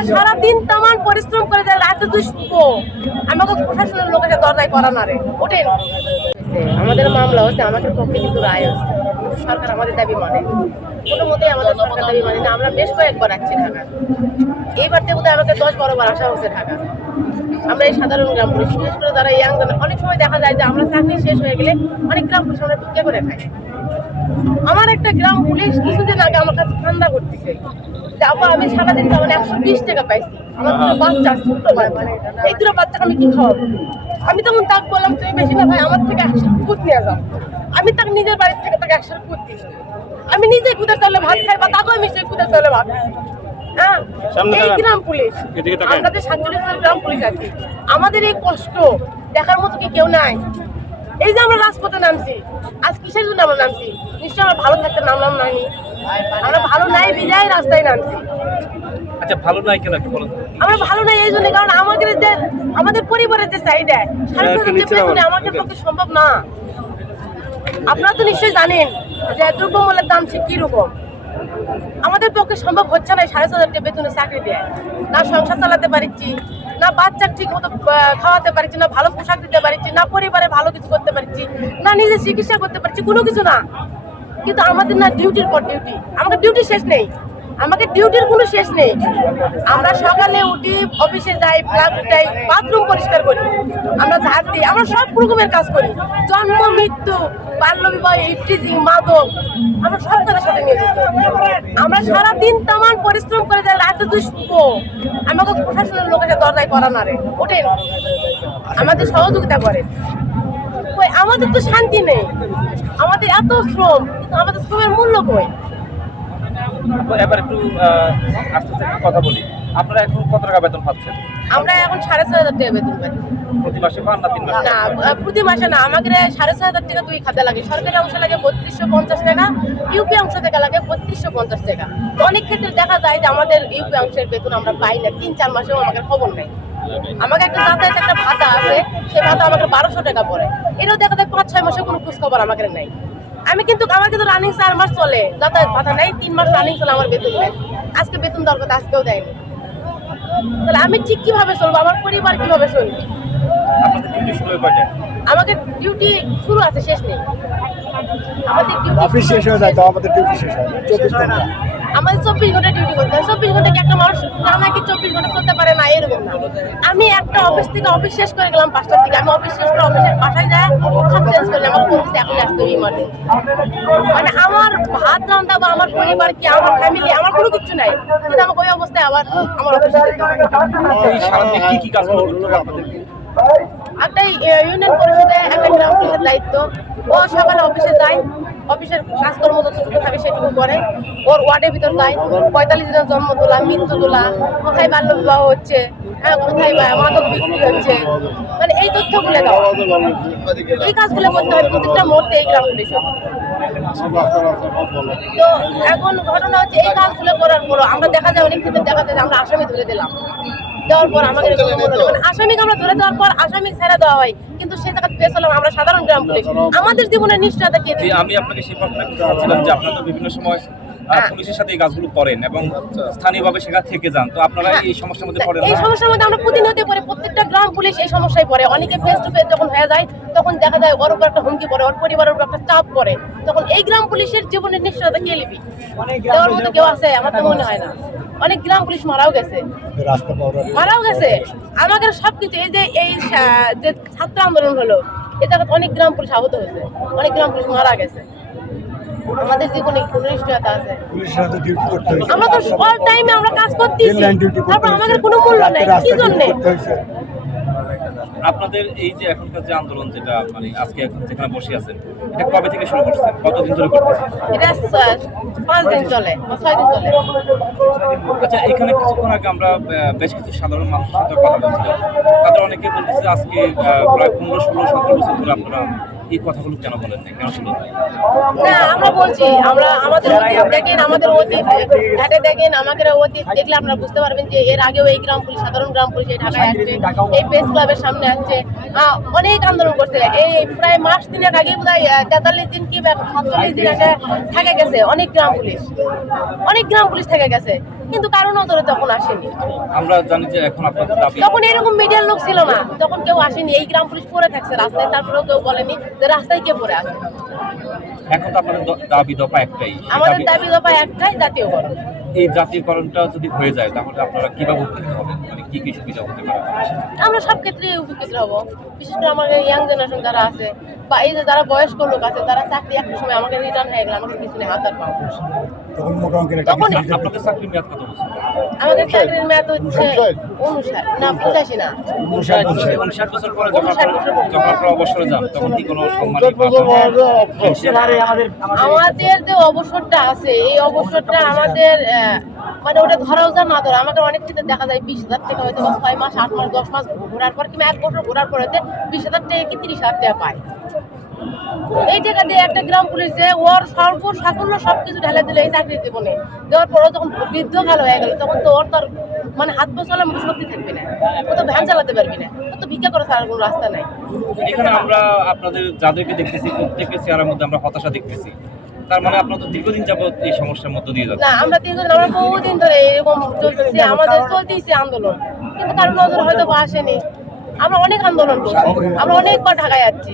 আমরা সারাদিন তামান পরিশ্রম করে যাই রাতে দুষ্প আমাকে প্রশাসনের লোকের দরজায় করা না রে ওঠেন। আমাদের মামলা হচ্ছে, আমাদের পক্ষে কিন্তু রায় হচ্ছে। সরকার আমাদের দাবি মানে। কোনো মতেই আমাদের সরকার দাবি মানে না। আমরা বেশ কয়েকবার আসছি ঢাকা এইবার থেকে আমাকে দশ বারো বার আসা হচ্ছে ঢাকা আমরা এই সাধারণ গ্রাম পুলিশ, বিশেষ করে যারা ইয়াং অনেক সময় দেখা যায় যে আমরা চাকরি শেষ হয়ে গেলে অনেক গ্রাম পুলিশ আমরা ভিক্ষা করে খাই আমার একটা গ্রাম পুলিশ কিছুদিন আগে আমার কাছে ঠান্ডা করতেছে যে, আপা, আমি সারাদিন মানে একশো বিশ টাকা পাইছি। আমার দুটো বাচ্চা ছোট্ট বাচ্চা এই দুটো বাচ্চাকে আমি কি খাওয়াবো? আমি তখন তাকে বললাম তুমি বেশি না ভাই আমার থেকে একশো কুদ নিয়ে যাও আমি তাকে নিজের বাড়ির থেকে তাকে একশো কুদ দিই আমি নিজে কুদের চলে ভাত খাই বা তাকেও আমি সেই কুদের চলে ভাত। হ্যাঁ এই গ্রাম পুলিশ গ্রাম পুলিশ আছি আমাদের এই কষ্ট দেখার মতো কি কেউ নাই। এই যে আমরা রাজপথে নামছি আজ কিসের জন্য আমরা নামছি? নিশ্চয় আমরা ভালো থাকতে নামলাম নাইনি আমরা ভালো নাই বিদায় রাস্তায় নামছি। আচ্ছা ভালো নাই কেন একটু বলুন আমরা ভালো নাই এই জন্য কারণ আমাদের যে আমাদের পরিবারের যে চাহিদা নামান। আমাদের পক্ষে সম্ভব না আপনারা তো নিশ্চয়ই জানেন যে দ্রব্যমূল্যের দাম সে কীরকম। আমাদের পক্ষে সম্ভব হচ্ছে না সাড়ে ছয় হাজার বেতনে চাকরি দেয় না সংসার চালাতে পারছি না বাচ্চা ঠিক মতো খাওয়াতে পারছি না ভালো পোশাক দিতে পারছি না পরিবারে ভালো কিছু করতে পারছি না নিজে চিকিৎসা করতে পারছি কোনো কিছু না। কিন্তু আমাদের না ডিউটির পর ডিউটি। আমাদের ডিউটি শেষ নেই। আমাকে ডিউটির কোনো শেষ নেই। আমরা সকালে উঠি, অফিসে যাই ফ্ল্যাট যাই বাথরুম পরিষ্কার করি। আমরা ঝাড় দিই, আমরা সব রকমের কাজ করি। জন্ম, মৃত্যু, বাল্য বিবাহ, ইফটিজিং, মাদক, আমরা সব কাজের সাথে নিয়ে আমরা সারাদিন তামান পরিশ্রম করে যাই, রাতে দুষ্প আমাকে প্রশাসনের লোকের দরজায় করা না রে ওঠেন আমাদের সহযোগিতা করে। আমাদের তো শান্তি নেই। আমাদের এত শ্রম কিন্তু আমাদের শ্রমের মূল্য কই? এবার একটু আস্তে আস্তে কথা বলি। আপনারা এখন কত টাকা বেতন পাচ্ছেন? আমরা এখন সাড়ে ছয় হাজার টাকা বেতন পাই। প্রতি মাসে পান না তিন মাসে? না প্রতি মাসে না আমাদের সাড়ে ছয় হাজার টাকা দুই খাতে লাগে। সরকারি অংশ লাগে বত্রিশশো পঞ্চাশ টাকা ইউপি অংশ থেকে লাগে বত্রিশশো পঞ্চাশ টাকা। অনেক ক্ষেত্রে দেখা যায় যে আমাদের ইউপি অংশের বেতন আমরা পাই না তিন চার মাসেও আমাদের খবর নেই। আমাকে একটা যাতায়াত একটা ভাতা আছে সেই ভাতা আমাকে বারোশো টাকা পড়ে। এটাও দেখা যায় পাঁচ, ছয় মাসে কোনো খোঁজ খবর আমাকে নেই। আমি কিন্তু, আমার কিন্তু রানিং চার মাস চলে। যাতায়াত ভাতা নেই, তিন মাস রানিং চলে আমার বেতন দেয় আজকে বেতন দরকার আজকেও দেয়নি। তাহলে আমি ঠিক কীভাবে চলবো? আমার পরিবার কীভাবে চলবে? আপনাদের ডিউটি শুরু হয় আমাদের ডিউটি শুরু আছে শেষ নেই। আমাদের ডিউটি অফিস শেষ হয়ে যায় তো আমাদের ডিউটি শেষ হয় চব্বিশ ঘণ্টা। আমাদের চব্বিশ ঘণ্টা ডিউটি করতে হয়। চব্বিশ ঘণ্টা কি একটা মানুষ টানা কি চব্বিশ ঘণ্টা চলতে পারে না এরকম না। আমি একটা অফিস থেকে অফিস শেষ করে গেলাম পাঁচটার দিকে। আমি অফিস শেষ করে অফিসের বাসায় যাই সব চেঞ্জ করলে আমার বলতেছে এখন আসতে হবে ইমার্জেন্সি মানে আমার ভাত রান্না বা আমার পরিবার কি আমার ফ্যামিলি আমার কোনো কিছু নাই। কিন্তু আমাকে ওই অবস্থায় আবার আমার অফিসে কি কি কাজগুলো করতে হবে আপনাদেরকে একটা ইউনিয়ন পরিষদে একটা গ্রাম পুলিশের দায়িত্ব। ও সকালে অফিসে যায়, অফিসের কাজকর্ম যতটুকু থাকে, সেটুকু করে। ওর ওয়ার্ডের ভিতর যায়, পঁয়তাল্লিশ দিনের জন্ম তোলা, মৃত্যু তোলা, কোথায় বাল্য বিবাহ হচ্ছে হ্যাঁ কোথায় মাদক বিক্রি হচ্ছে। মানে এই তথ্যগুলো দেওয়া এই কাজগুলো করতে হয় প্রত্যেকটা মুহূর্তে এই গ্রাম পুলিশ তো এখন ঘটনা হচ্ছে, এই কাজগুলো করার পর আমরা দেখা যায়, অনেক ক্ষেত্রে দেখা যায় আমরা আসামি ধরে দিলাম। দেওয়ার পর আমাদের মনে আসামিকে আমরা ধরে দেওয়ার পর আসামি ছেড়ে দেওয়া হয়। কিন্তু সেই জায়গা পেয়ে চলাম আমরা সাধারণ গ্রাম পুলিশ। আমাদের জীবনের নিশ্চয়তা কে? আমি আপনাকে সেই প্রশ্ন করছিলাম যে আপনারা তো বিভিন্ন সময় পুলিশের সাথে এই কাজগুলো করেন এবং স্থানীয়ভাবে সেখানে থেকে যান। তো আপনারা এই সমস্যার মধ্যে পড়েন এই সমস্যার মধ্যে আমরা প্রতিনিয়ত পড়ে। প্রত্যেকটা গ্রাম পুলিশ এই সমস্যায় পড়ে। অনেকে ফেস টু ফেস যখন হয়ে যায় তখন দেখা যায় ওর উপর একটা হুমকি পড়ে ওর পরিবারের উপর একটা চাপ পড়ে। তখন এই গ্রাম পুলিশের জীবনের নিশ্চয়তা কে লিবি দেওয়ার মতো কেউ আছে আমার তো মনে হয় না। অনেক গ্রাম পুলিশ মারাও গেছে। মারাও গেছে। আমাদের সবকিছু এই যে এই যে ছাত্র আন্দোলন হলো এ জায়গায় অনেক গ্রাম পুলিশ আহত হয়েছে। অনেক গ্রাম পুলিশ মারা গেছে। আমাদের জীবনে কোনো নিশ্চয়তা আছে। পুলিশের সাথে ডিউটি করতে হয়েছে। আমরা তো অল টাইমে আমরা কাজ করতেছি। লাইন ডিউটি করতে তারপর আমাদের কোনো মূল্য নাই। কি জন্য? ডিউটি করতে হয়েছে। আপনাদের এই যে এখনকার যে আন্দোলন যেটা মানে আজকে এখন যেখানে বসে আছেন এটা কবে থেকে শুরু করছেন? কতদিন ধরে করতেছেন? এটা পাঁচ দিন চলে ছয় দিন চলে। আচ্ছা এখানে কিছুক্ষণ আগে আমরা বেশ কিছু সাধারণ মানুষের সাথে কথা বলছিলাম। তাদের অনেকে বলতেছে আজকে প্রায় পনেরো ষোলো সতেরো বছর ধরে আপনারা এই কথাগুলো কেন বলেন কেন শুনুন না, আমরা বলছি, আমরা আমাদের দেখেন, আমাদের অতীত ঘাটে দেখেন, আমাদের অতীত দেখলে আপনারা বুঝতে পারবেন যে এর আগেও এই গ্রাম পুলিশ, সাধারণ গ্রাম পুলিশ ঢাকায় আসছে, এই প্রেস ক্লাবের সামনে আসছে। অনেক আন্দোলন করছে। এই প্রায় মাস তিনেক আগে বোধ হয় তেতাল্লিশ দিন কি সাতচল্লিশ দিন আগে থেকে গেছে, অনেক গ্রাম পুলিশ। অনেক গ্রাম পুলিশ থেকে গেছে। কিন্তু কারণ নজরে তখন আসেনি। আমরা জানি যে এখন আপনাদের দাবি তখন এরকম মিডিয়ার লোক ছিল না। তখন কেউ আসেনি। এই গ্রাম পুলিশ পড়ে থাকছে রাস্তায় তারপরেও কেউ বলেনি যে রাস্তায় কে পড়ে আছে। এখন তো আপনাদের দাবি দফা একটাই। আমাদের দাবি- দাবি দফা একটাই জাতীয়করণ এই জাতীয়করণটা যদি হয়ে যায় তাহলে আপনারা কীভাবে উপকৃত হবেন? মানে কি কি সুবিধা হতে পারে? আমরা সব ক্ষেত্রে উপকৃত হব। বিশেষ করে আমাদের ইয়াং জেনারেশন যারা আছে বা এই যে যারা বয়স্ক লোক আছে তারা চাকরি একটা সময় আমাকে রিটার্ন হয়ে গেলে আমাকে কিছু নেই হাত আর পাবো তখন মোটা অঙ্কের একটা তখন- বেতন দিতে হবে। আপনাদের চাকরির মেয়াদ কত বছর? আমাদের চাকরির মেয়াদ হচ্ছে অনুসার না পঁচাশি না। উনষাট উনষাট বছর পরে যখন আপনারা বছর। যখন আপনারা অবসরে যান তখন কি কোনো আমাদের যে অবসরটা আছে এই অবসরটা আমাদের মানে ওটা ধরাও যা না ধরা। আমাদের অনেক ক্ষেত্রে দেখা যায় বিশ হাজার টাকা হয়তো ছয় মাস আট মাস দশ মাস ঘোরার পর কিংবা এক বছর ঘোরার পরে বিশ হাজার টাকা কি তিরিশ হাজার টাকা পায়। এই টাকা দিয়ে একটা গ্রাম পুলিশ যে ওর সর্ব সাফল্য সবকিছু ঢেলে দিল এই চাকরির জীবনে। দেওয়ার পরও যখন বৃদ্ধকাল হয়ে গেল তখন তো ওর তার মানে হাত চলার মতো শক্তি থাকবে না। ও তো ভ্যান চালাতে পারবি না। ও তো ভিক্ষা করে ছাড়ার কোনো রাস্তা নাই। এখানে আমরা আপনাদের যাদেরকে দেখতেছি প্রত্যেকের চেহারার মধ্যে আমরা হতাশা দেখতেছি। তার মানে আপনারা তো দীর্ঘদিন যাবত এই সমস্যার মধ্যে দিয়ে যাচ্ছেন। না আমরা দীর্ঘদিন আমরা বহুদিন ধরে এরকম চলতেছে আমাদের চলতেইছে আন্দোলন। কিন্তু কারণ নজর হয়তো বা আসেনি। আমরা অনেক আন্দোলন করছি আমরা অনেকবার ঢাকায় যাচ্ছি।